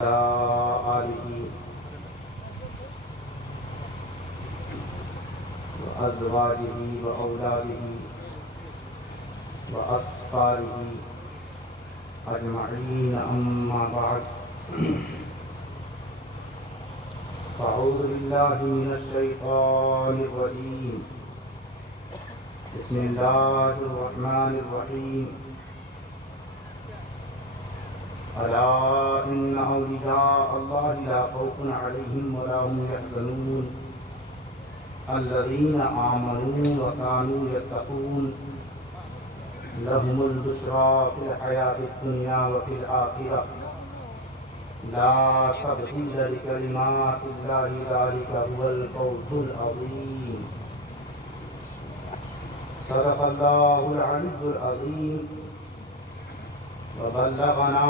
آله وأزواجه وأولاده وأصحابه أجمعين أما بعد فأعوذ بالله من الشيطان الرجيم بسم الله الرحمن الرحيم ألا إن أولياء الله لا خوف عليهم ولا هم يحزنون الذين آمنوا وكانوا يتقون لهم البشرى في الحياة الدنيا وفي الآخرة لا تبديل لكلمات الله ذلك هو الفوز العظيم صدق الله العلي العظيم وبلغنا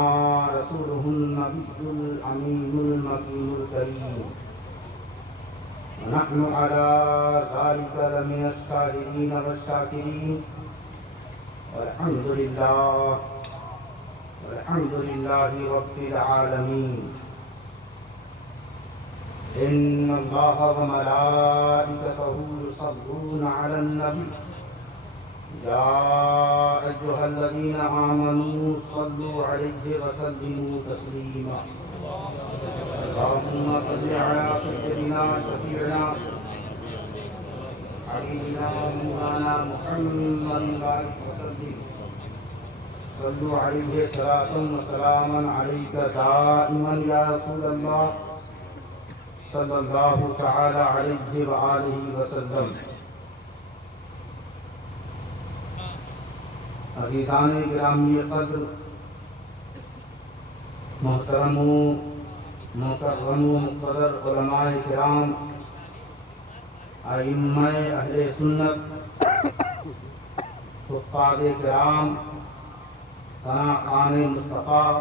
رسوله النبي الأمين المكين الكريم ونحن على ذلك لمن الشاهدين والشاكرين والحمد لله رب العالمين إن الله وملائكته يصلون على النبي يا أيها الذين آمنوا صلوا عليه وسلموا تسليما اللهم صل على سيدنا شفيعنا حبيبنا ومولانا محمد وسلم صلوا عليه صلاة وسلاما عليك دائما يا رسول الله صلى الله تعالى عليه وآله وسلم. عزیزان گرامی قدر، محترم و مکرم و مقتدر علماء کرام، ائمہ اہل سنت، حفاظ کرام، ثناءان مصطفیٰ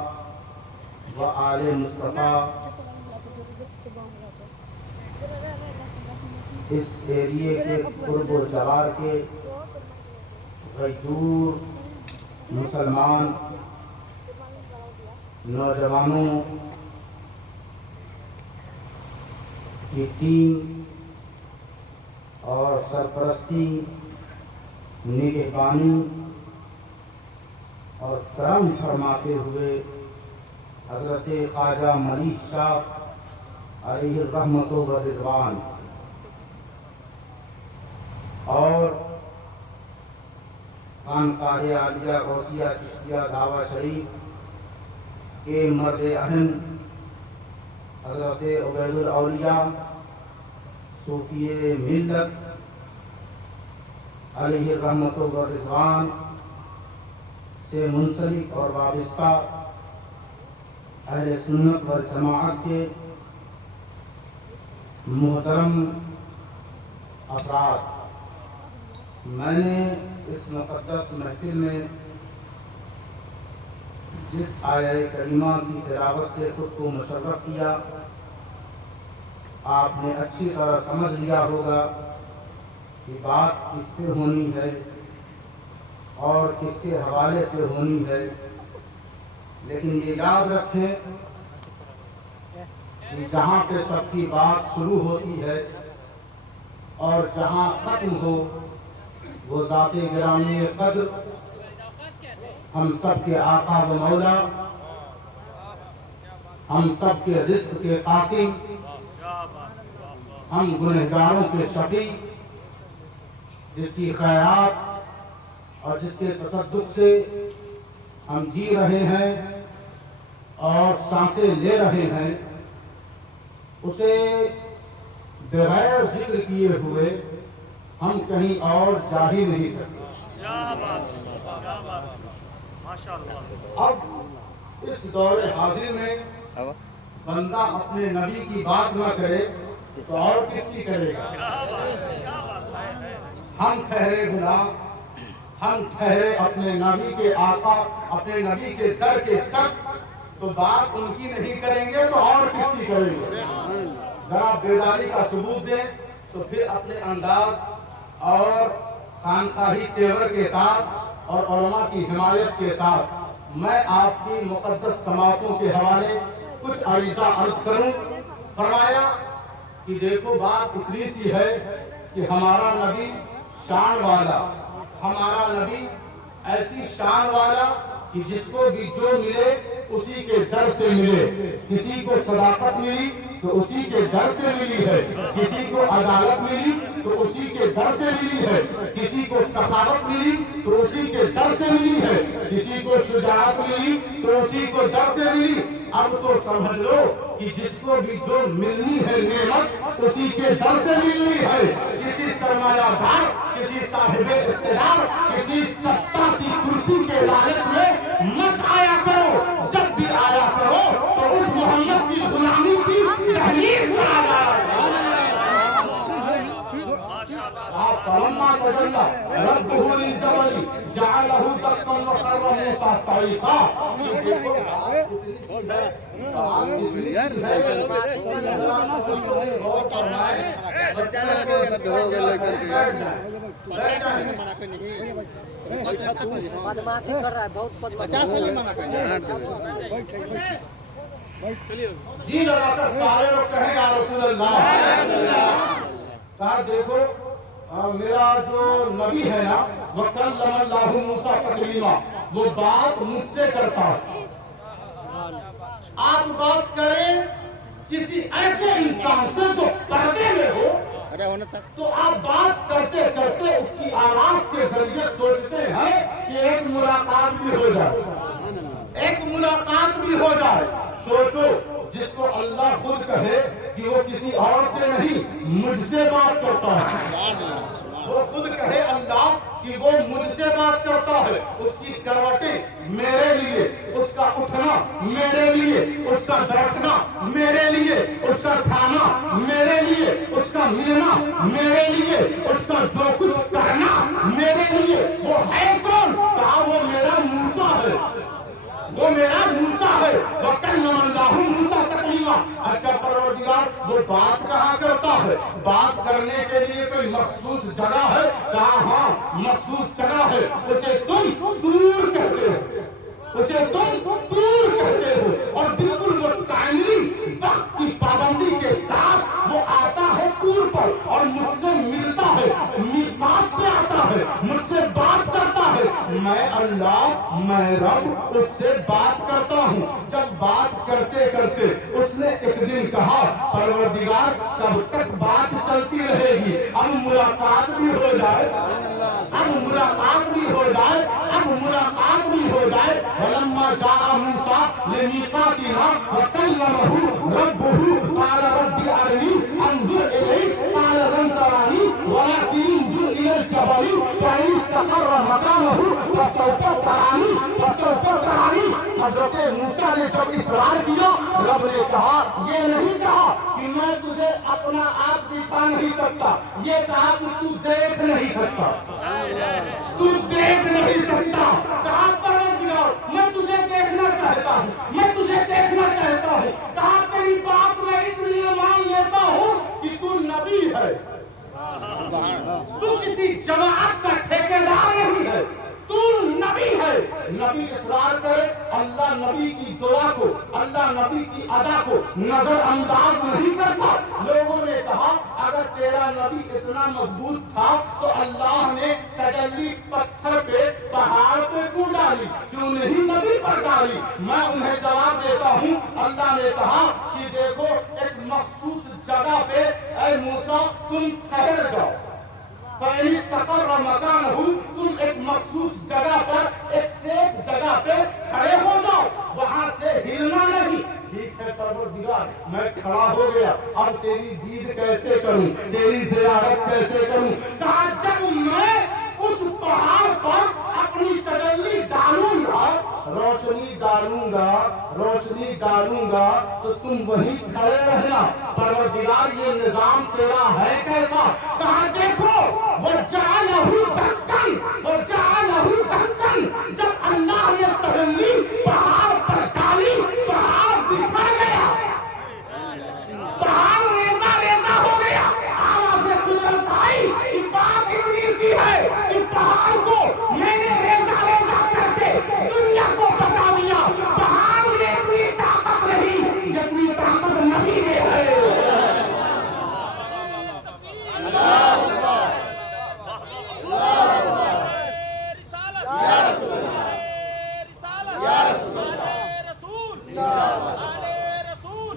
و آل مصطفیٰ، اس ایریے کے قرب و جوار کے غیور مسلمان نوجوانوں کی ٹیم اور سرپرستی، نگہبانی اور کرم فرماتے ہوئے حضرت خواجہ ملیح شاہ علیہ الرحمت و رضوان اور خانقاہ عالیہ غوثیہ چشتیہ دعویٰ شریف کے مرد اہم حضرت عبید الاولیاء صوفی ملت علیہ الرحمت و رضوان سے منسلک اور وابستہ اہل سنت والجماعت کے محترم افراد، میں نے اس مقدس محفل میں جس آیہ کریمہ کی تلاوت سے خود کو مشرف کیا، آپ نے اچھی طرح سمجھ لیا ہوگا کہ بات کس پہ ہونی ہے اور کس کے حوالے سے ہونی ہے، لیکن یہ یاد رکھیں کہ جہاں پہ سب کی بات شروع ہوتی ہے اور جہاں ختم ہو وہ ذات گرامی قدر، ہم سب کے آقا و مولا، ہم سب کے رزق کے قاسم، ہم گنہگاروں کے شفیع، جس کی خیرات اور جس کے تصدق سے ہم جی رہے ہیں اور سانسیں لے رہے ہیں، اسے بغیر ذکر کیے ہوئے ہم کہیں اور جا ہی نہیں سکتے۔ اب اس دور حاضر میں بندہ اپنے نبی کی بات نہ کرے تو اور کس کی کرے گا؟ ہم ٹھہرے غلام، ہم ٹھہرے اپنے نبی کے آقا، اپنے نبی کے در کے ساتھ، تو بات ان کی نہیں کریں گے تو اور کس کی کریں گے؟ ذرا بیداری کا ثبوت دیں تو پھر اپنے انداز اور خانقاہی تیور کے ساتھ اور علماء کی حمایت کے ساتھ میں آپ کی مقدس سماعتوں کے حوالے کچھ عریضہ عرض کروں. فرمایا کہ دیکھو بات اتنی سی ہے کہ ہمارا نبی شان والا، ہمارا نبی ایسی شان والا کہ جس کو بھی جو ملے اسی کے در سے ملے. کسی کو صداقت ملی تو اسی کے در سے ملی ہے، کسی کو عدالت ملی تو اسی کے در سے ملی ہے، کسی کو سخاوت ملی تو اسی کے در سے ملی ہے، کسی کو شجاعت ملی تو اسی کو در سے ملی. اب تو سمجھ لو کہ جس کو بھی جو ملنی ہے نعمت اسی کے در سے ملنی ہے. کسی سرمایہ دار، کسی صاحب اقتدار، کسی سطح کی کرسی کے لالچ میں مت آیا کرو. جب بھی آیا کرو تو اس محمد کی غلامی کی تحریر پر آ جایا. فلما تجلى ربه للجبل جعله دكا وخر موسى صعيقا. بدماشی کر رہا ہے، بہت جی لگا کر سارے لوگ کہیں یا رسول اللہ. کہا دیکھو میرا جو نبی ہے نا وَكَلَّمَ اللَّهُ مُوسَىٰ تَكْلِيمًا، وہ بات مجھ سے کرتا ہے. آپ بات کریں کسی ایسے انسان سے جو پردے میں ہو تو آپ بات کرتے کرتے اس کی آواز کے ذریعے سوچتے ہیں کہ ایک ملاقات بھی ہو جائے، ایک ملاقات بھی ہو جائے. سوچو جس کو اللہ خود کہے کہ وہ کسی اور سے نہیں مجھ سے بات کرتا ہے، وہ خود کہے اللہ کہ وہ مجھ سے بات کرتا ہے. اس کی کروٹیں میرے لیے، اس کا اٹھنا میرے لیے، اس کا بیٹھنا میرے لیے، اس کا کھانا میرے لیے، اس کا ملنا میرے لیے، اس کا جو کچھ کرنا میرے لیے. وہ ہے کون؟ کہا وہ میرا موسیٰ ہے، وہ میرا موسیٰ ہے. وَكَلَّمَ اللَّهُ مُوسَىٰ تَكْلِيمًا. اچھا پروردگار وہ بات کہاں کرتا ہے؟ بات کرنے کے لیے کوئی مخصوص جگہ ہے؟ کہا ہاں مخصوص جگہ ہے. اسے تم طور کہتے ہو، اسے تم طور کہتے ہو. اور بالکل وہ ٹائمنگ وقت کی پابندی کے ساتھ وہ آتا ہے طور پر اور مجھ سے ملتا ہے، میقات پہ آتا ہے، مجھ سے بات کرتا ہے. میں اللہ، میں رب اس سے بات کرتا ہوں. جب بات کرتے کرتے اس نے ایک دن کہا پروردگار کب تک بات چلتی رہے گی؟ اب ملاقات بھی ہو جائے، اب ملاقات بھی ہو جائے، اب ملاقات بھی ہو جائے. وَلَمَّا جَاءَ مُوسَىٰ لِمِيقَاتِنَا وَكَلَّمَهُ رَبُّهُ قَالَ رَبِّ أَرِنِي أَنظُرْ إِلَيْكَ قَالَ لَن تَرَانِي وَلَكِنِ انظُرْ إِلَى الْجَبَلِ فَإِنِ اسْتَقَرَّ مَكَانَهُ فَسَوْفَ تَرَانِي. حضرت موسیٰ نے جب اصرار کیا رب نے کہا، یہ نہیں کہا کہ میں تجھے اپنا آپ دکھا نہیں سکتا، یہ کہا کہ تو دیکھ نہیں سکتا، تو دیکھ نہیں سکتا. کہا پروردگار میں تجھے دیکھنا چاہتا ہوں، میں تجھے دیکھنا چاہتا ہوں. کہا تیری بات میں اس لیے مان لیتا ہوں کہ تو نبی ہے، تو کسی جماعت کا ٹھیکیدار نہیں ہے، تو نبی ہے. نبی اصرار کرے، اللہ نبی کی دعا کو، اللہ نبی کی ادا کو نظر انداز نہیں کرتا. لوگوں نے کہا اگر تیرا نبی اتنا مضبوط تھا تو اللہ نے تجلی پتھر پہ پہاڑ پہ کیوں ڈالی، کیوں نہیں نبی پر ڈالی؟ میں انہیں جواب دیتا ہوں اللہ نے کہا کہ دیکھو ایک مخصوص جگہ پہ اے موسیٰ تم ٹھہر جاؤ. فَإِنِ اسْتَقَرَّ مَكَانَهُ، تم ایک مخصوص جگہ پر، ایک سیف جگہ پہ کھڑے ہو جاؤ، وہاں سے ہلنا نہیں. ٹھیک ہے پروردگار میں کھڑا ہو گیا، اب تیری دید کیسے کروں، تیری زیارت کیسے کروں؟ کہا جب میں اس پہاڑ پر اپنی تجلی ڈالوں گا، روشنی ڈالوں گا، روشنی ڈالوں گا تو تم وہیں کھڑے رہنا. پروردگار یہ نظام تیرا ہے کیسا؟ کہا دیکھو وَجَعَلَهُ دَكًّا، وَجَعَلَهُ دَكًّا. جب اللہ نے تجلی پہاڑ پر ڈالی پہاڑ بکھر گیا، پہاڑ ریزہ ریزہ ہو گیا. آواز قدرت آئی کہ بات اتنی سی ہے کہ پہاڑ کو میں نے ریزہ ریزہ کر کے دنیا کو بتا دیا. پہاڑ میں اتنی طاقت نہیں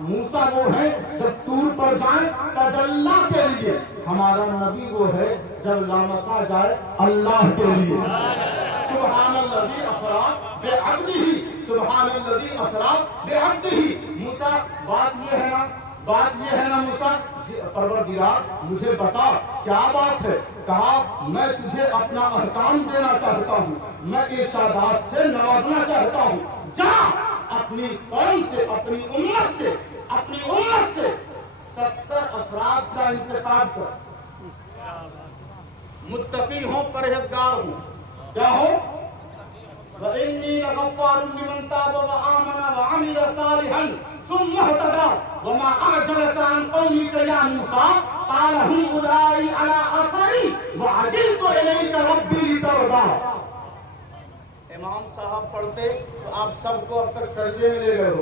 موسیٰ وہ ہے جب طور پر جائیں تجلی کے لیے، ہمارا نبی وہ ہے جب لامکا جائے اللہ کے لیے۔ سبحان الذی اسریٰ بعبدہ، سبحان الذی اسریٰ بعبدہ۔ موسیٰ بات یہ ہے نا موسیٰ، پروردگار مجھے بتا کیا بات ہے؟ کہا میں تجھے اپنا احکام دینا چاہتا ہوں، میں ارشادات سے نوازنا چاہتا ہوں، جا اپنی قوم سے، اپنی امت سے 70 افراد کا انتخاب کر، متقی ہوں، پرہیزگار ہوں، کیا ہوں؟ وَإِنِّي لَغَفَّارٌ لِمَن تَابَ وَآمَنَ وَعَمِلَ صَالِحًا ثُمَّ اهْتَدَىٰ وَمَا أَعْجَلَكَ عَنْ قَوْمِكَ يَا مُوسَىٰ قَالَ هُمْ أُولَٰئِكَ عَلَىٰ آثَارِي وَعَجِلْتُ إِلَيْكَ رَبِّي لِتَرْضَىٰ۔ امام صاحب پڑھتے تو آپ سب کو اب تک سجدے میں لے گئے ہو،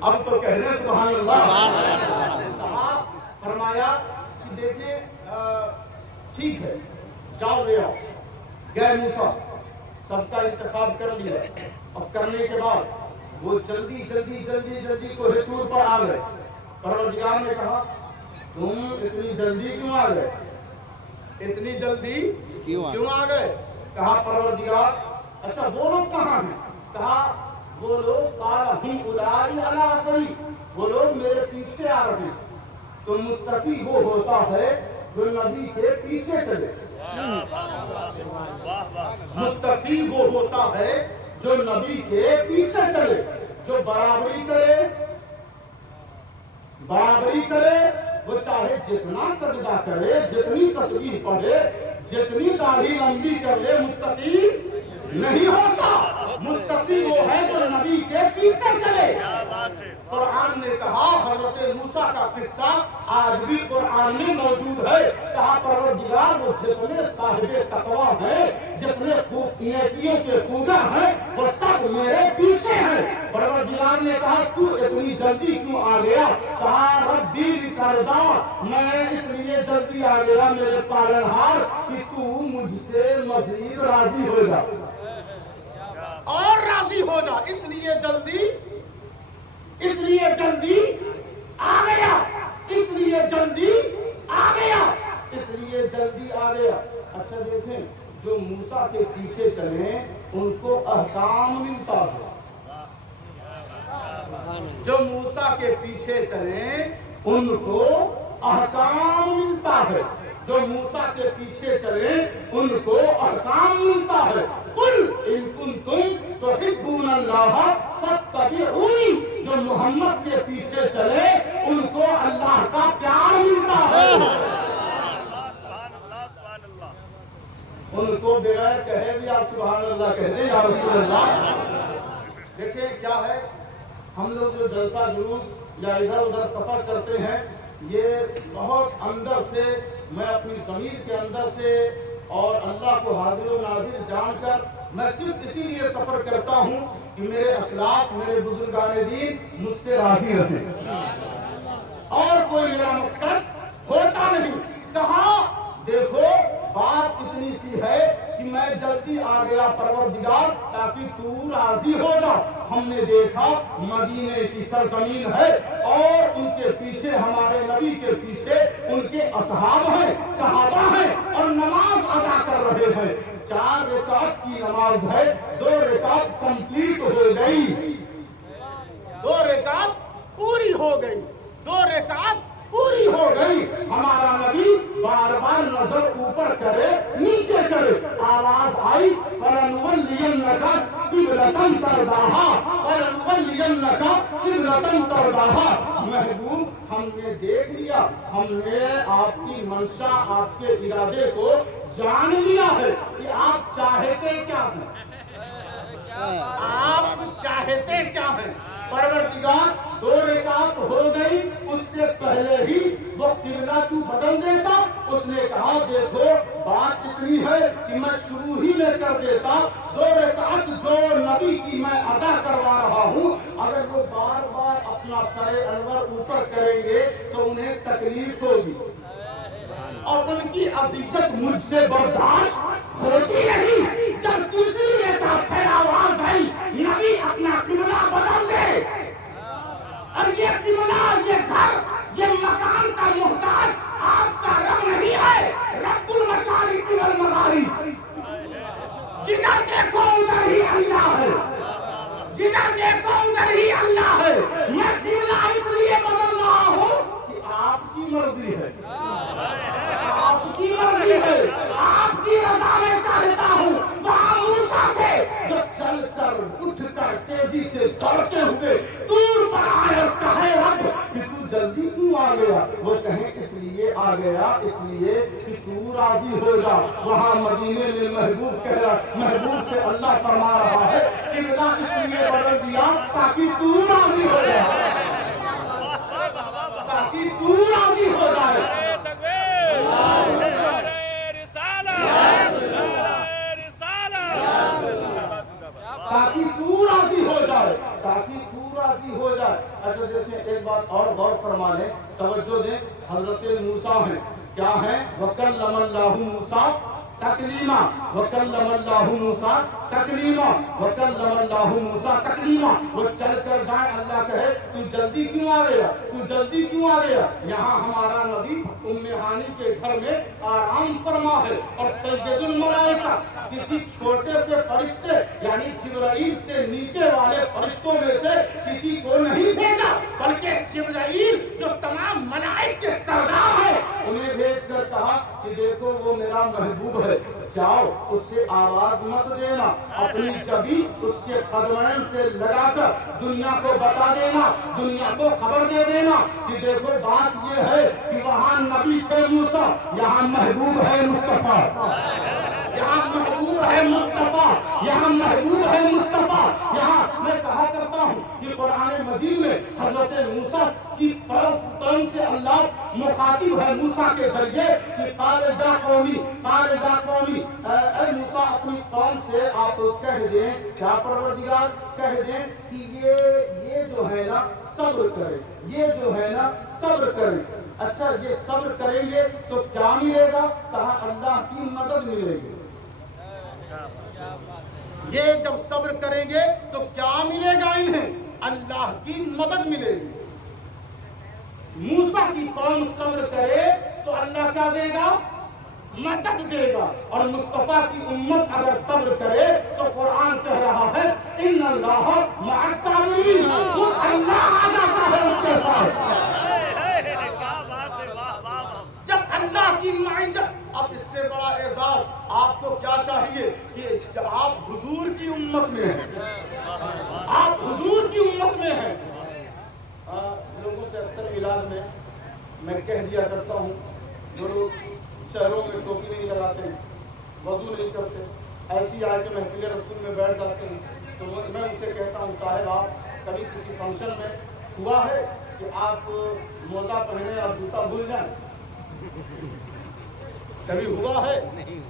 اب تو کہنے سبحان اللہ۔ صاحب فرمایا کہ دیکھیں ٹھیک ہے جاؤ لے آؤ، گئے موسیٰ، سب کا انتخاب کر لیا، اب کرنے کے بعد وہ جلدی کوہ طور پر آ گئے۔ پروردگار نے کہا تم اتنی جلدی کیوں آ گئے؟ اتنی جلدی کیوں آ گئے؟ کہا پروردگار اچھا وہ لوگ کہاں ہیں؟ کہا وہ لوگ قال ہم اولئک علی آثاری، وہ لوگ میرے پیچھے آ رہے ہیں۔ تو متقی وہ ہوتا ہے جو نبی کے پیچھے چلے، متقی وہ ہوتا ہے جو نبی کے پیچھے چلے، جو برابری کرے، وہ چاہے جتنا سجدہ کرے، جتنی تسبیح پڑھے، جتنی داڑھی لمبی کر لے، متقی نہیں ہوتا۔ متقی وہ ہے جو نبی کے پیچھے چلے۔ قرآن نے کہا حضرت موسیٰ کا قصہ آج بھی قرآن میں موجود ہے، کہا پروردگار وہ جتنے صاحب تقویٰ ہیں، جتنے نیکیوں کے خوگر ہیں، وہ سب میرے پیچھے ہیں۔ پروردگار نے کہا تو اتنی جلدی کیوں آ گیا؟ کہا ربی لترضیٰ، میں اس لیے جلدی آ گیا میرے پالنہار کہ تو مجھ سے مزید راضی ہو جا اور راضی ہو جا، اس لیے جلدی آ گیا۔ اچھا دیکھیں جو موسیٰ کے پیچھے چلیں ان کو احکام ملتا ہے، جو موسیٰ کے پیچھے چلیں ان کو احکام ملتا ہے، جو موسیٰ کے پیچھے چلیں ان کو احکام ملتا ہے۔ قل ان کنتم تحبون اللہ فاتبعونی، جو محمد کے پیچھے چلے ان کو اللہ کا پیار ملتا ہے۔ ان کو بغیر کہے بھی آپ سبحان اللہ کہہ دیں یا رسول اللہ۔ دیکھیں کیا ہے، ہم لوگ جو جلسہ جلوس یا ادھر ادھر سفر کرتے ہیں، یہ بہت اندر سے، میں اپنی ضمیر کے اندر سے اور اللہ کو حاضر و ناظر جان کر میں صرف اسی لیے سفر کرتا ہوں کہ میرے اسلاف، میرے بزرگان دین مجھ سے راضی رہیں، اور کوئی میرا مقصد ہوتا نہیں۔ کہا دیکھو بات اتنی سی ہے کہ میں جلدی آ گیا پروردگار تاکہ تو راضی ہو جا۔ ہم نے دیکھا مدینے کی سرزمین ہے اور ان کے پیچھے، ہمارے نبی کے پیچھے ان کے اصحاب ہیں، صحابہ ہیں، اور نماز ادا کر رہے ہیں۔ 4 رکعت کی نماز ہے، 2 رکعت کمپلیٹ ہو گئی، 2 رکعت پوری ہو گئی، 2 رکعت پوری ہو گئی۔ ہمارا نبی بار بار نظر اوپر کرے نیچے کرے، آواز آئی فَلَنُوَلِّيَنَّكَ قِبْلَةً تَرْضَاهَا، فَلَنُوَلِّيَنَّكَ قِبْلَةً تَرْضَاهَا۔ محبوب ہم نے دیکھ لیا، ہم نے آپ کی منشا، آپ کے ارادے کو جان لیا ہے کہ آپ چاہتے کیا ہیں، آپ چاہتے کیا ہیں۔ پروردگار 2 رکعت ہو گئی، اس سے پہلے ہی وہ قبلہ تو بدل دیتا۔ اس نے کہا دیکھو بات اتنی ہے کہ میں شروع ہی میں کر دیتا، 2 رکعت جو نبی کی میں ادا کروا رہا ہوں، اگر وہ بار بار اپنا سر انور اوپر کریں گے تو انہیں تکلیف ہوگی اور ان کی اذیت مجھ سے برداشت ہوتی نہیں۔ جب تیسری رکعت پھر آواز آئی نبی اپنا قبلہ بدل دے، اور یہ قبلہ، یہ گھر، یہ مکان کا محتاج آپ کا رب نہیں ہے، رب المشارق والمغارب، جدھر دیکھو ادھر ہی اللہ ہے، جدھر دیکھو ادھر ہی اللہ ہے۔ میں قبلہ اس لیے بدل رہا ہوں کہ آپ کی مرضی ہے، آپ کی مرضی ہے، آپ کی رضا میں چاہتا ہوں۔ وہاں موسیٰ تھے جو چل کر اٹھ کر تیزی سے دوڑتے ہوئے طور پر آئے اور کہے رب کہ تو جلدی کیوں آ گیا؟ وہ کہیں اس لیے آ گیا، اس لیے کہ تو راضی ہو جا۔ وہاں مدینے میں محبوب کہہ رہا، محبوب سے اللہ فرما رہا ہے قبلہ اس لیے بدل دیا تاکہ تو راضی ہو جائے، تاکہ تو راضی ہو جائے، تاکہ تو راضی ہو جائے، تاکہ تو راضی ہو جائے۔ اچھا دیکھیں ایک بات اور غور فرما لیں، توجہ دیں، حضرت موسیٰ ہیں، کیا ہیں؟ وَكَلَّمَ اللَّهُ مُوسَىٰ تکلیما، وَكَلَّمَ اللَّهُ مُوسَىٰ تکلیما، وَكَلَّمَ اللَّهُ مُوسَىٰ تکلیما۔ وہ چل کر جائیں، اللہ کہے تو جلدی کیوں آ گیا، تو جلدی کیوں آ گیا؟ یہاں ہمارا نبی ام ہانی کے گھر میں آرام فرما ہے، اور سید الملائکہ کسی چھوٹے سے فرشتے یعنی جبرائیل سے نیچے والے فرشتوں میں سے کسی کو نہیں بھیجا، بلکہ جبرائیل جو تمام ملائک کے سردار ہے انہیں بھیج کر کہا کہ دیکھو وہ میرا محبوب ہے، جاؤ اس سے آواز مت دینا، اپنی جبی اس کے قدمین سے لگا کر دنیا کو بتا دینا، دنیا کو خبر دے دینا کہ دیکھو بات یہ ہے کہ وہاں نبی تھے موسیٰ، یہاں محبوب ہے مصطفیٰ، یہاں محبوب ہے مصطفیٰ، یہاں محبوب ہے مصطفیٰ۔ یہاں میں کہا کرتا ہوں کہ قرآن مجید میں حضرت موسیٰ کی قوم سے اللہ مخاطب ہے موسیٰ کے ذریعے کہ قال جا قومی، قال جا قومی، اے موسیٰ اپنی قوم سے آپ کہہ دیں، کیا پروردگار کہہ دیں کہ یہ جو ہے نا صبر کرے، یہ جو ہے نا صبر کرے۔ اچھا یہ صبر کریں گے تو کیا ملے گا؟ کہا اللہ کی مدد ملے گی۔ یہ جب صبر کریں گے تو کیا ملے گا انہیں؟ اللہ کی مدد ملے گی۔ موسیٰ کی قوم صبر کرے تو اللہ کیا دے گا؟ مدد دے گا۔ اور مصطفیٰ کی امت اگر صبر کرے تو قرآن کہہ رہا ہے ان اللہ مع الصابرین، اللہ آ جاتا ہے اس کے ساتھ۔ جب اللہ کی معیت، اب اس سے بڑا اعزاز آپ کو کیا چاہیے کہ جب آپ حضور کی امت میں ہیں، آپ حضور کی امت میں ہیں۔ لوگوں سے اکثر علاج میں کہہ دیا کرتا ہوں، جو لوگ شہروں میں ٹوپی نہیں لگاتے ہیں، وضو نہیں کرتے، ایسی آ کے محفل رسول میں بیٹھ جاتے ہیں، تو میں ان سے کہتا ہوں صاحب آپ کبھی کسی فنکشن میں ہوا ہے کہ آپ موزہ پہنے اور جوتا بھول جائیں؟ کبھی ہوا ہے؟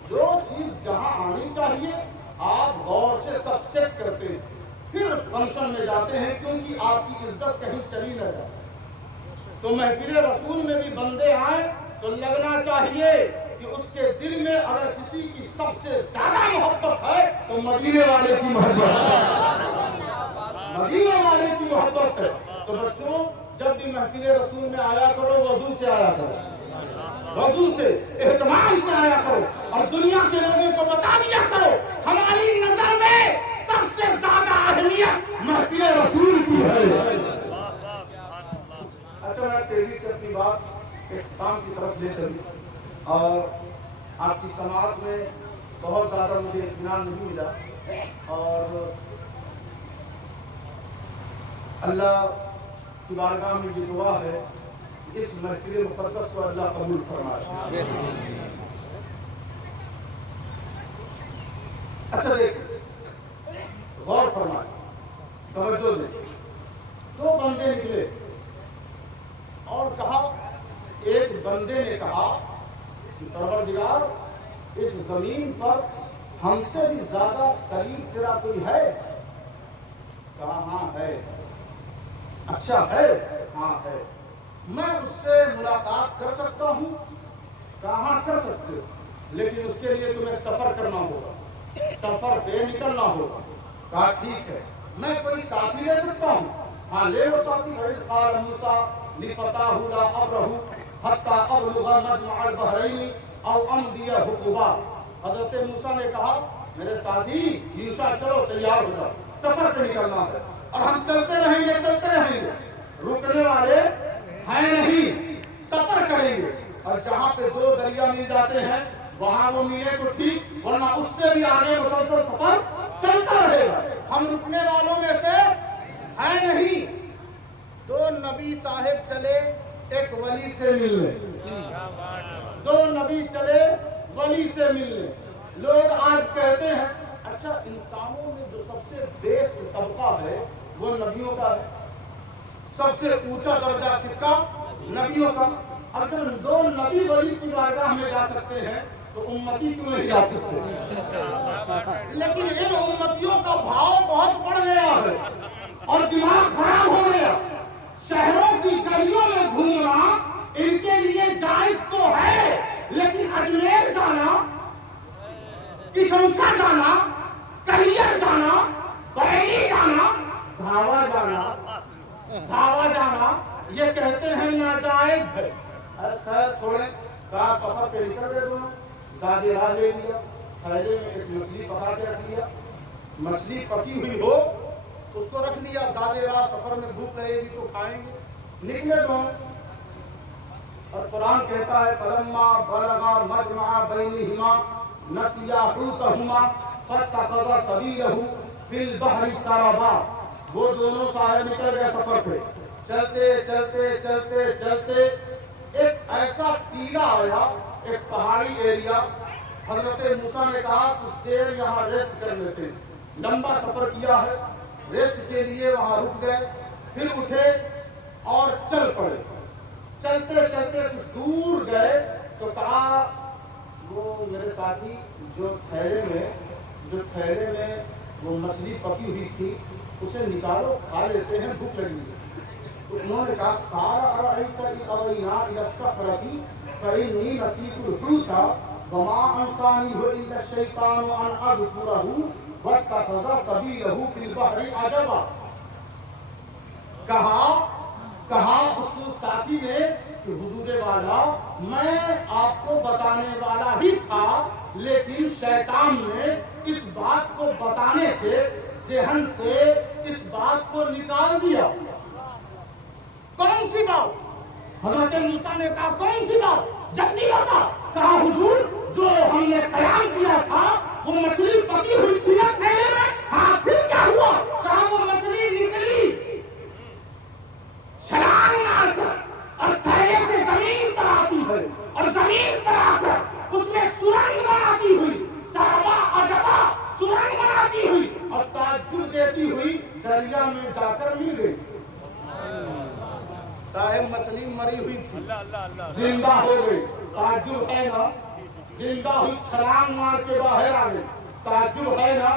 جو چیز جہاں آنی چاہیے آپ غور سے سب سیٹ کرتے ہیں، پھر اس فنکشن میں جاتے ہیں کیونکہ آپ کی عزت کہیں چلی نہ جائے۔ تو محفل رسول میں بھی بندے آئیں تو لگنا چاہیے کہ اس کے دل میں اگر کسی کی سب سے زیادہ محبت ہے تو مدینے والے کی محبت ہے، مدینے والے کی محبت ہے۔ تو بچوں جب بھی محفل رسول میں آیا کرو وضو سے آیا کرو، وضو سے اہتمام سے آیا کرو، اور دنیا کے لوگوں کو بتا دیا کرو ہماری نظر میں سب سے زیادہ اہمیت محفل رسول کی ہے۔ اچھا میں تیزی سے اپنی بات اختتام کی طرف لے چلوں، اور آپ کی سماعت میں بہت زیادہ مجھے اطمینان نہیں ملا، اور اللہ کی بارگاہ میں یہ دعا ہے کہ اس محفل مقدس کو اللہ قبول فرمائے۔ اچھا دیکھیں، غور فرمائیں، توجہ دیں، دو بندے نکلے اور کہا، ایک بندے نے کہا کہ پروردگار اس زمین پر ہم سے بھی زیادہ قریب تیرا کوئی ہے؟ کہا ہاں ہے۔ اچھا ہے؟ ہاں ہے۔ میں اس سے ملاقات کر سکتا ہوں؟ کہاں کر سکتے ہو، لیکن اس کے لیے تمہیں سفر کرنا ہوگا، سفر پہ نکلنا ہوگا۔ کہا ٹھیک ہے۔ میں کوئی ساتھی لے سکتا ہوں؟ ہاں لے وہ ساتھی حضرت قال موسیٰ لفتاہ لا ابرہو حتی ابلغ مجمع البحرین او امضی حقبا. حضرت موسیٰ نے کہا میرے ساتھی یوشع چلو تیار ہو جاؤ، سفر پہ نکلنا ہے اور ہم چلتے رہیں گے، رکنے والے ہیں نہیں، سفر کریں گے. اور جہاں پہ دو دریا مل جاتے ہیں وہاں وہ ملے تو ٹھیک، ورنہ اس سے بھی آگے مسلسل سفر چلتا رہے گا، ہم رکنے والوں میں سے ہیں نہیں. دو نبی صاحب چلے ایک ولی سے ملنے، دو نبی چلے ولی سے ملنے. لوگ آج کہتے ہیں اچھا انسانوں میں جو سب سے بیسٹ طبقہ ہے وہ نبیوں کا ہے، سب سے اونچا درجہ کس کا؟ نبیوں کا. اگر دو نبی ولی کی بارگاہ میں جا سکتے ہیں تو امتی کیوں نہیں جا سکتے؟ لیکن ان امتیوں کا بھاؤ بہت بڑھ گیا ہے اور دماغ خراب ہو گیا. شہروں کی گلیوں میں گھومنا ان کے لیے جائز تو ہے، لیکن اجمیر جانا، کچھوچا جانا، کلیر جانا، بریلی جانا، دھاوا جانا یہ کہتے ہیں ناجائز ہے. ارے خیر چھوڑیں، کہاں سفر پہ نکل گئے دونوں، زیادہ راہ لے لیا، تھیلے میں ایک مچھلی پکا کے رکھ لیا، مچھلی پکی ہوئی ہو اس کو رکھ لیا، زیادہ راہ سفر میں بھوک لگے گی تو کھائیں گے. نکلے دونوں اور قرآن کہتا ہے فلما بلغا مجمع بینہما نسیا حوتہما فاتخذ سبیلہ فی البحر سربا. وہ دونوں صاحب نکل گئے سفر پہ، چلتے چلتے چلتے چلتے ایک ایسا ٹیلا آیا، ایک پہاڑی ایریا. حضرت موسیٰ نے کہا کچھ دیر یہاں ریسٹ کر لیتے ہیں، لمبا سفر کیا ہے، ریسٹ کے لیے وہاں رک گئے. پھر اٹھے اور چل پڑے. چلتے چلتے کچھ دور گئے تو کہا وہ میرے ساتھی جو تھیلے میں وہ مچھلی پکی ہوئی تھی اسے نکالو، کھا لیتے ہیں، بھوک لگی ہے. تو انہوں نے کہا قال ارأیت اذ اوینا الی الصخرۃ فإنی نسیت الحوت وما انسانیہ الا الشیطان ان اذکرہ واتخذ سبیلہ فی البحر عجبا. کہا اس ساتھی نے کہ حضور والا میں آپ کو بتانے والا ہی تھا، لیکن شیطان نے اس بات کو بتانے سے ذہن سے اس بات کو نکال دیا. کون سی بات؟ حضرت موسیٰ نے کہا کون سی بات؟ جب نہیں بتا. کہا حضور جو ہم نے قیام کیا تھا وہ مچھلی پکی ہوئی تھی نا تھیلے میں، ہاں پھر کیا ہوا؟ کہا وہ مچھلی نکلی چھلانگ مار کر اور تھیلے سے زمین پر آتی ہے اور زمین پر آ کر اس میں سرنگ بناتی ہوئی، سربا عجبا سرنگ بناتی ہوئی اور تعجب دیتی ہوئی دریا میں جا کر مل گئی. صاحب مچھلی مری ہوئی تھی، زندہ ہو گئی، تعجب ہے نا. زندہ ہوئی چھلانگ مار کے باہر آ گئی، تعجب ہے نا.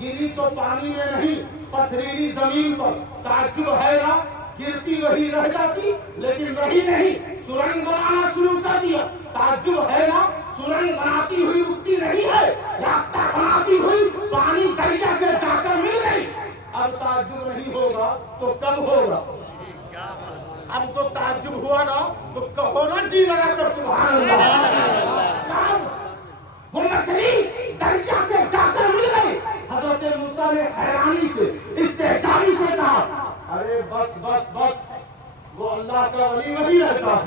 گری تو پانی میں نہیں پتھریلی زمین پر، تعجب ہے نا. گرتی وہی رہ جاتی لیکن رہی نہیں، سرنگ بنانا شروع کر دیا، تعجب ہے نا. سرنگ بناتی ہوئی رکتی نہیں ہے، راستہ بناتی ہوئی پانی دریا سے جا کر مل گئی. اب تعجب نہیں ہوگا تو کب ہوگا؟ اب تو تعجب ہوا نا تو کہو نا جی لگا کر سبحان اللہ. وہ مچھلی دریا سے جا کر مل گئی. حضرت موسیٰ نے حیرانی سے استحجابی سے کہا ارے بس بس بس، وہ اللہ کا ولی وہی رہتا ہے،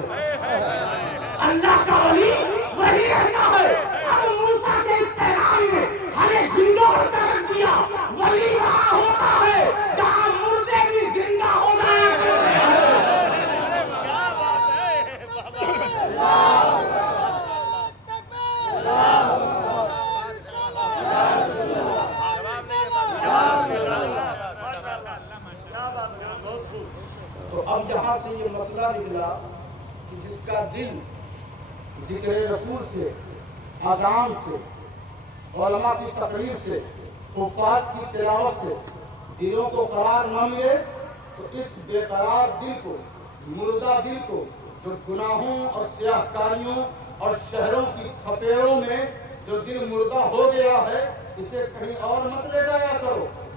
اللہ کا ولی وہی رہتا ہے. اب موسیٰ کے اس پیغام نے ہمیں جھنجھوڑ کر رکھ دیا. ولی وہاں ہوتا ہے جہاں مردے بھی زندہ ہو جائے. تو اب یہاں سے یہ مسئلہ نکلا کہ جس کا دل ذکر رسول سے، اذان سے، علماء کی تقریر سے، حفاظ کی تلاوت سے دلوں کو قرار نہ ملے تو اس بے قرار دل کو، مردہ دل کو جو گناہوں اور سیاہ کاریوں اور شہروں کی کھپیروں میں جو دل مردہ ہو گیا ہے اسے کہیں اور مت لے جایا کرو،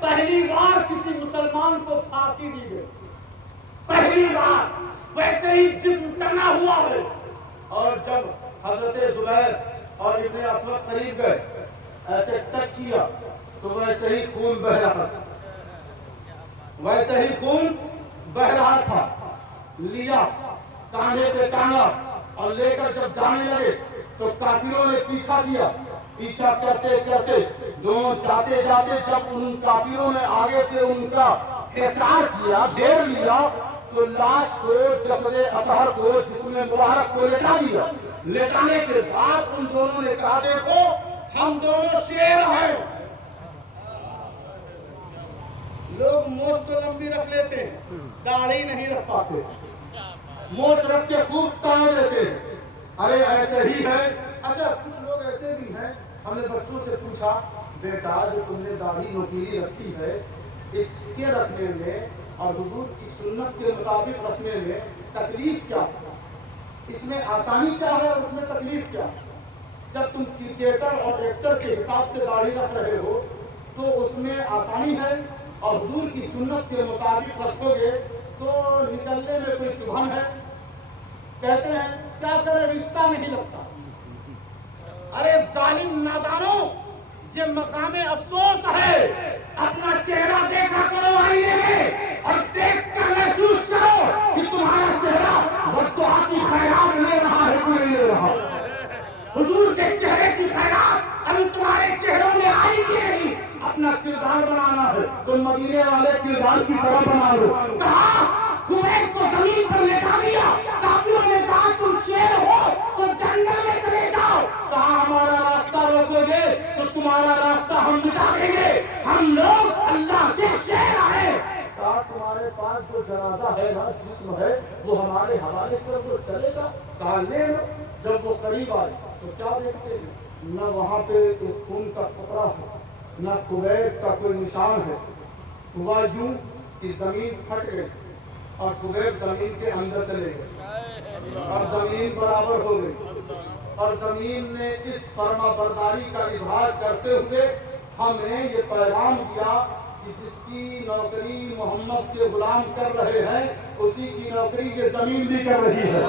پہلی بار کسی مسلمان کو پھانسی دی گئی، پہلی بار ویسے ہی جسم ٹنا ہوا ہے. اور جب حضرت زبیر اور ابن اسود قریب گئے، ایسے ٹچ کیا تو ویسے ہی خون بہ رہا تھا، ویسے ہی خون بہ رہا تھا. لیا کاندھے پہ ٹانگا اور لے کر جب جانے لگے تو کافروں نے پیچھا کیا. پیچھا کرتے کرتے دونوں جاتے جاتے جب ان کافروں نے آگے سے ان کا حصار کیا، گھیر لیا، تو لاش کو، جسد اطہر کو، جسم مبارک کو لٹا دیا. لٹانے کے بعد ان دونوں نے کہا دیکھو ہم دونوں شیر ہیں. لوگ موچھ تو لمبی رکھ لیتے ہیں، داڑھی نہیں رکھ پاتے، موچھ رکھ کے خوب تان لیتے ہیں. ارے ایسے ہی ہے. اچھا کچھ لوگ ایسے بھی ہیں، ہم نے بچوں سے پوچھا بیٹا جو تم نے داڑھی نوکیلی رکھی ہے اس کے رکھنے میں اور حضور کی سنت کے مطابق رکھنے میں تکلیف کیا ہے؟ اس میں آسانی کیا ہے اور اس میں تکلیف کیا ہے؟ جب تم کرکٹر اور ایکٹر کے حساب سے داڑھی رکھ رہے ہو تو اس میں آسانی ہے، اور حضور کی سنت کے مطابق رکھو گے تو نکلنے میں کوئی چبھن ہے؟ کہتے ہیں کیا کرے رشتہ نہیں لگتا. ارے ظالم نادانوں، یہ مقام افسوس ہے. اپنا چہرہ دیکھا کرو آئینے میں اور دیکھ کر محسوس کرو کہ تمہارا چہرہ بددعا کی خیرات لے رہا ہے کہ نہیں لے رہا. حضور کے چہرے کی خیرات ابھی تمہارے چہروں میں آئی کہ نہیں. اپنا کردار بنانا ہے تو مدینے والے کردار کی طرح بنا لو. کہا خبیب کو زمین پر لٹا دیا، کافروں نے کہا تم شیر ہو تو جنگل میں چلے جاؤ. کہا ہمارا راستہ روکو گے تو تمہارا راستہ ہم مٹا دیں گے، ہم لوگ اللہ کے شیر ہیں. کہا تمہارے پاس جو جنازہ ہے نا، جسم ہے، وہ ہمارے حوالے کر وہ چلے گا. کہا لے لو. جب وہ قریب آئے تو کیا دیکھتے ہیں؟ نہ وہاں پہ ایک خون کا ٹکڑا ہے، نہ خبیب کا کوئی نشان ہے. ہوا یوں کہ زمین پھٹ گئی اور خبیب زمین کے اندر چلے گئے اور زمین برابر ہو گئی. اور زمین نے اس فرما برداری کا اظہار کرتے ہوئے ہمیں یہ پیغام دیا کہ جس کی نوکری محمد کے غلام کر رہے ہیں اسی کی نوکری یہ زمین بھی کر رہی ہے،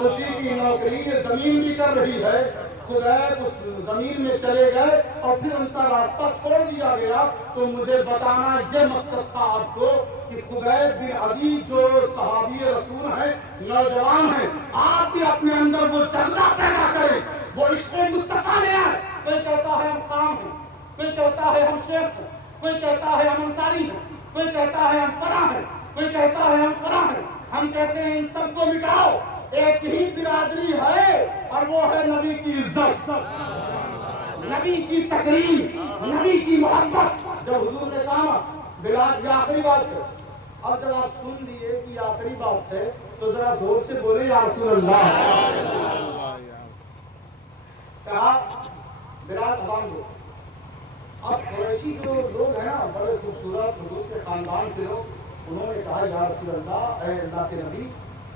اسی کی نوکری یہ زمین بھی کر رہی ہے. خبیب اس زمین میں چلے گئے اور پھر ان کا راستہ چھوڑ دیا گیا. تو مجھے بتانا یہ مقصد تھا آپ کو کہ خبیب بن عدی جو صحابی رسول ہیں، نوجوان ہیں، آپ بھی اپنے اندر وہ جذبہ پیدا کریں، وہ عشق مصطفیٰ لے آئے. کوئی کہتا ہے ہم خام ہیں، کوئی کہتا ہے ہم شیخ ہیں، کوئی کہتا ہے ہم انصاری ہیں، کوئی کہتا ہے ہم فلاں ہیں، کوئی کہتا ہے ہم فلاں ہیں. ہم کہتے ہیں ان سب کو مٹاؤ، ایک ہی برادری ہے اور وہ ہے نبی کی عزت، نبی کی تقریم، نبی کی محبت. جب حضور نے کہا بلال یہ آخری بات ہے، اب جب آپ سن لیے کہ یہ آخری بات ہے تو ذرا زور سے بولے یا رسول اللہ. کہا بلال اذان دو. اب قریشی جو لوگ ہیں نا بڑے خوبصورت حضور کے خاندان کے لوگ، انہوں نے کہا یا رسول اللہ، اے اللہ کے نبی،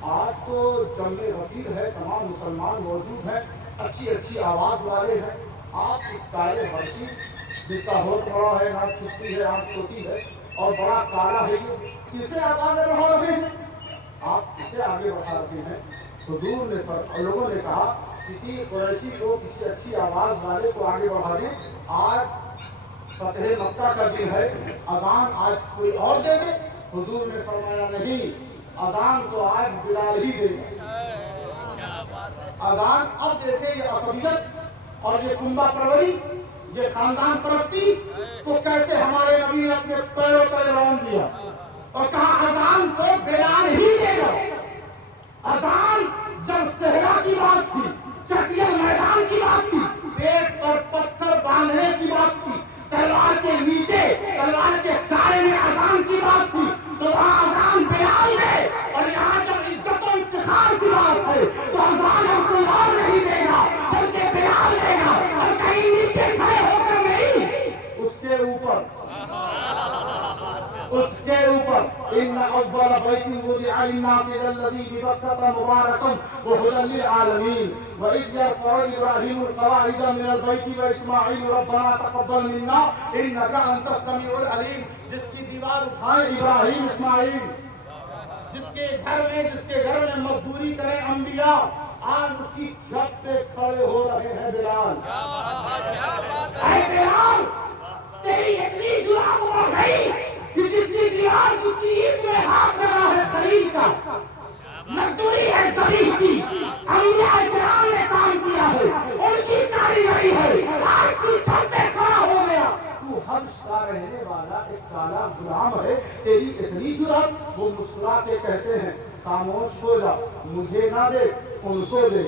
آج تو جنگ غفیر ہے، تمام مسلمان موجود ہیں، اچھی اچھی آواز والے ہیں، آپ اس کالے حبشی جس کا ہونٹ بڑا ہے، ناک چھوٹی ہے، آنکھ چھوٹی ہے اور بڑا کالا ہے، کسے آپ آگے بڑھا رہے ہیں؟ آپ کسے آگے بڑھا رہے ہیں؟ حضور نے لوگوں نے کہا کسی قریشی کو، کسی اچھی آواز والے کو آگے بڑھا دیں. آج فتح مکہ کا دن ہے، اذان آج کوئی اور دے دے. حضور نے فرمایا نہیں، اذان تو آج بلال ہی دے گا. اذان اب دیکھیں یہ عصبیت اور یہ کنبہ پروری، یہ خاندان پرستی کو کیسے ہمارے نبی نے اپنے پیروں پر رون دیا اور کہا اذان تو بلال ہی دے گا. اذان جب صحرا کی بات تھی، چکیا میدان کی بات تھی، پیٹ پر پتھر باندھنے کی بات تھی، تلوار کے نیچے، تلوار کے سائے میں اذان کی بات تھی، تو وہاں اذان بلال ہے. اور یہاں جب عزت و افتخار کی بات ہے تو اذان ہم کوئی اور نہیں دے گا بلکہ بلال دے گا. اور کہیں نیچے کھڑے ہو کر نہیں، اس کے اوپر إن أول بيت وضع للناس الذي ببكة مباركا وهدى للعالمين وإذ يرفع إبراهيم القواعد من البيت وإسماعيل ربنا تقبل منا إنك أنت السميع العليم. جس کی دیوار اٹھائے ابراہیم اسماعیل، جس کے گھر میں مزدوری کریں انبیاء، آج اس کی چھت پہ کھڑے ہو رہے ہیں بلال. اے بلال، تیری اتنی جرات ہو گئی کہ جس کی دیوار جس کی عید میں ہاتھ لگا ہے خلیل کا، مزدوری ہے زمین کی، انبیاء کرام نے کام کیا ہے، ان کی کاریگری ہے، آج تو چھت پہ کھڑا ہو گیا. تو حبش کا رہنے والا ایک کالا غلام ہے، تیری اتنی جرات. وہ مسکرا کے کہتے ہیں خاموش ہو جا، مجھے نہ دے ان کو دے،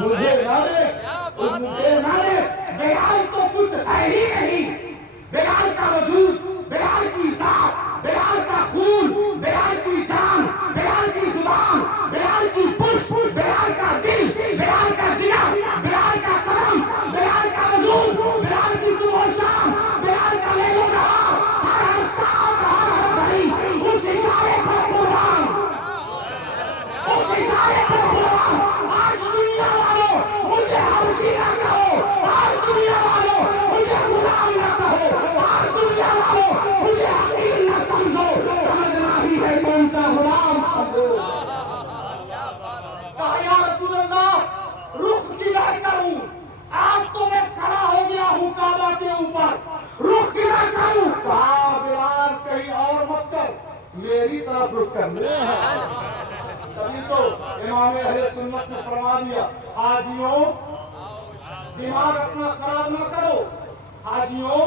مجھے نہ دے مجھے نہ دے. بلال تو کچھ ہے ہی نہیں. بلال کا وجود، بلال کی ذات، بلال کا خون، بلال کی جان، بلال کی زبان، بلال کی پشت، بلال کا دل، بلال کا جگر، بلال کا قدم، بلال کا وجود، بلال کی صبح و شام، بلال کا لیل و نہار، ہر سانس ہر گھڑی اس اشارے پر قربان، اس اشارے پر قربان. آج دنیا والوں مجھے حبشی نہ کہو، آج دنیا والوں مجھے غلام نہ کہو، آج دنیا والوں مجھے حقیر نہ سمجھو، سمجھنا ہی ہے کون کا غلام سمجھو. کہا یا رسول اللہ رخ کدھر کروں؟ آج تو میں کھڑا ہو گیا ہوں کعبہ کے اوپر، رخ کدھر کروں؟ کہا بلال کہیں اور مت کر، میری طرف رخ کر. تبھی تو امام اہل سنت نے فرما دیا حاجیوں دماغ اپنا خراب نہ کرو، حاجیوں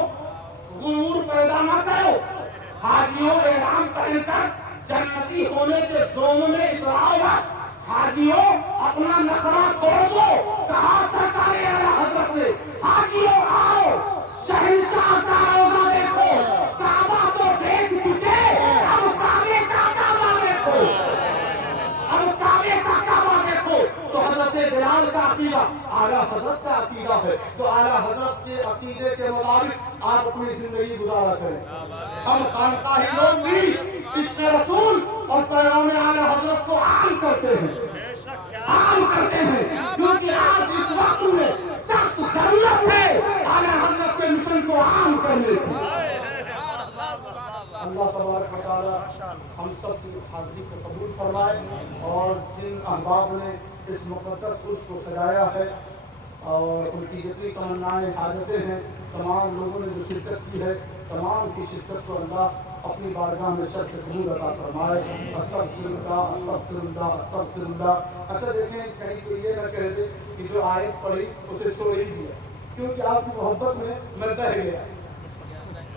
غرور پیدا نہ کرو، حاجیوں احرام پہن کر جنتی ہونے کے زوم میں اتراؤ مت، حاجیوں اپنا نخرا چھوڑ دو. کہا سرکار اعلیٰ حضرت نے حاجیوں آؤ شہنشاہ کا روزہ دیکھو، کعبہ تو دیکھ چکے، اب کعبے کا کعبہ دیکھو، اب کعبے کا کعبہ دیکھو. تو حضرت بلال کا عقیدہ اعلیٰ حضرت کا عقیدہ ہے، تو اعلیٰ حضرت کے عقیدے کے مطابق آپ اپنی زندگی گزارا کریں. ہم خانقاہی لوگ بھی عشق رسول اور پیغام اعلیٰ حضرت کو عام کرتے ہیں، عام کرتے ہیں، کیونکہ آج اس وقت میں سخت ضرورت ہے اعلیٰ حضرت کے مشن کو عام کرنے کی. اللہ تبارک و تعالی ہم سب کی اس حاضری کو قبول فرمائے، اور جن احباب نے اس مقدس عرس کو سجایا ہے اور ان کی جتنی تمنائیں حاجتیں ہیں، تمام لوگوں نے جو شرکت کی ہے، تمام کی شرکت کو اللہ اپنی بارگاہ میں شرط قبول عطا فرمائے. استغفر اللہ استغفر اللہ استغفر اللہ. اچھا دیکھیں کہیں تو یہ نہ کہہ دے کہ جو آیت پڑھی اسے چھوڑ ہی دیا، کیونکہ آپ کی محبت میں میں بہہ گیا،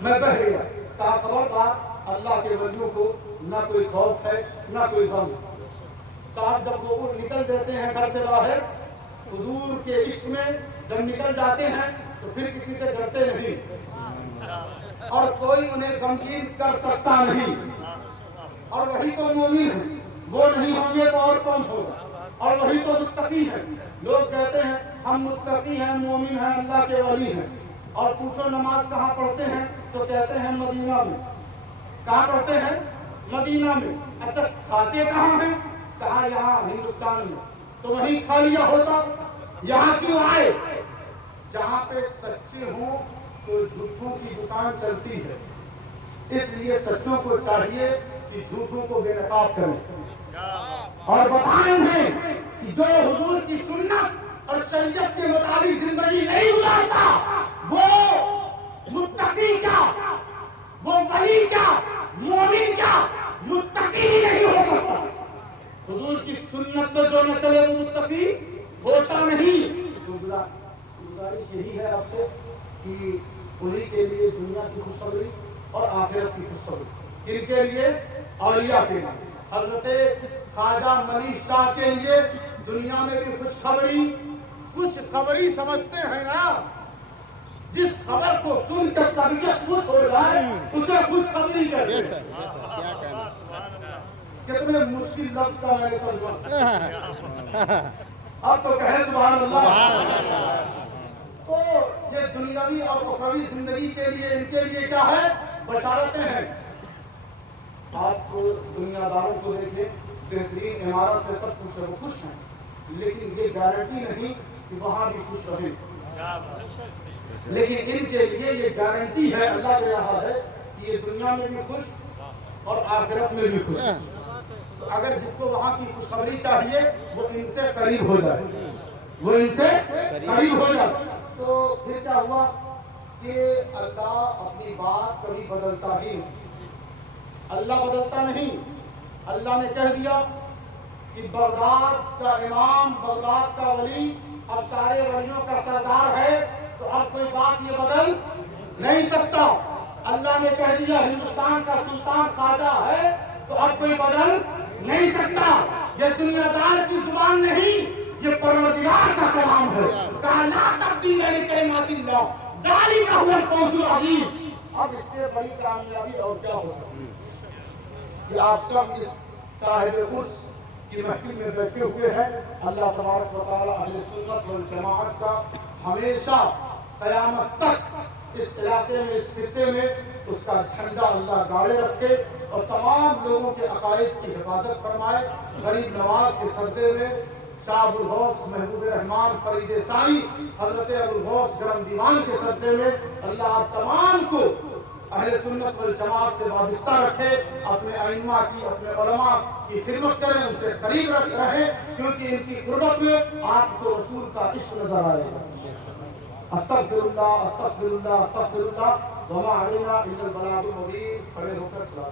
میں بہہ گیا. کہا خبردار اللہ کے ولیوں کو نہ کوئی خوف ہے نہ کوئی غم. صاحب جب لوگ نکل دیتے ہیں گھر سے باہر حضور کے عشق میں، جب نکل جاتے ہیں تو پھر کسی سے ڈرتے نہیں، اور کوئی انہیں غمگین کر سکتا نہیں. اور وہی تو مومن ہے، وہ نہیں ہوں گے تو اور کون ہوگا، اور وہی تو متقی ہیں. لوگ کہتے ہیں ہم متقی ہیں، مومن ہیں، اللہ کے ولی ہیں، اور پوچھو نماز کہاں پڑھتے ہیں تو کہتے ہیں مدینہ میں. کہاں پڑھتے ہیں؟ مدینہ میں. اچھا کھاتے کہاں ہیں؟ کہا یہاں ہندوستان میں. تو وہیں کھا لیا ہوتا، یہاں کیوں آئے؟ جہاں پہ سچے ہوں تو جھوٹوں کی دکان چلتی ہے، اس لیے سچوں کو چاہیے کہ جھوٹوں کو بے نقاب کریں اور بتائیں انہیں کہ جو حضور کی سنت اور شریعت کے مطابق زندگی نہیں گزارتا وہ متقی کیا، وہ ولی کیا، مومن کیا، متقی بھی نہیں ہو سکتا. حضور کی سنت پر جو نہ چلے وہ متقی ہوتا نہیں. گزارش یہی ہے آپ سے کہ انہی کے لیے دنیا کی خوشخبری اور آخرت کی خوشخبری. ان کے لیے اولیاء کے لیے حضرت خواجہ منی شاہ کے لیے دنیا میں بھی خوشخبری سمجھتے ہیں نا. جس خبر کو سن کر طبیعت خوش ہو جائے اسے خوشخبری کہتے ہیں. کتنے مشکل لفظ کا میں نے ترجمہ، اب تو کہے سبحان اللہ. تو یہ دنیاوی اور اخروی زندگی کے لیے ان کے لیے کیا ہے؟ بشارتیں ہیں. آپ کو دنیا داروں کو دیکھیں، بہترین عمارت ہے، سب کچھ ہے، وہ خوش ہیں، لیکن یہ گارنٹی نہیں کہ وہاں بھی خوش رہیں۔ لیکن ان کے لیے یہ گارنٹی ہے، اللہ کے یہاں ہے کہ یہ دنیا میں بھی خوش اور آخرت میں بھی خوش۔ اگر جس کو وہاں کی خوشخبری چاہیے وہ ان سے قریب ہو جائے، وہ ان سے قریب ہو جائے۔ تو پھر کیا ہوا کہ اللہ اپنی بات کبھی بدلتا ہی نہیں، اللہ بدلتا نہیں۔ اللہ نے کہہ دیا کہ بغداد کا امام، بغداد کا ولی اب سارے ولیوں کا سردار ہے، تو اب کوئی بات یہ بدل نہیں سکتا۔ اللہ نے کہہ دیا ہندوستان کا سلطان خواجہ ہے، تو اب کوئی بدل نہیں سکتا۔ یہ دنیا دار کی زبان نہیں، یہ پروردگار کا کلام ہے۔ کہا لا تبدیل لکلمات اللہ ذالک هو الفوز العظیم۔ اب اس سے بڑی کامیابی اور کیا ہو سکتی ہے کہ آپ سب اس صاحب قدس کی محفل میں بیٹھے ہوئے ہیں۔ اللہ تبارک و تعالی اہل سنت والجماعت کا ہمیشہ قیامت تک اس علاقے میں، اس خطے میں اس کا جھنڈا اللہ گاڑے رکھے اور تمام لوگوں کے عقائد کی حفاظت فرمائے۔ غریب نواز کے سجدے میں شاہ ابوالغوث محبوب رحمان فرید ثانی حضرت ابوالغوث گرم دیوان کے سجدے میں اللہ آپ تمام کو اہل سنت والجماعت سے وابستہ رکھے، اپنے ائمہ کی، اپنے علماء کی خدمت کریں، ان سے قریب رہیں، کیونکہ ان کی قربت میں آپ کو رسول کا عشق نظر آئے گا۔ استغفر اللہ، استغفر اللہ، استغفر اللہ، وما علینا الا البلاغ المبین۔ کھڑے ہو کر سلام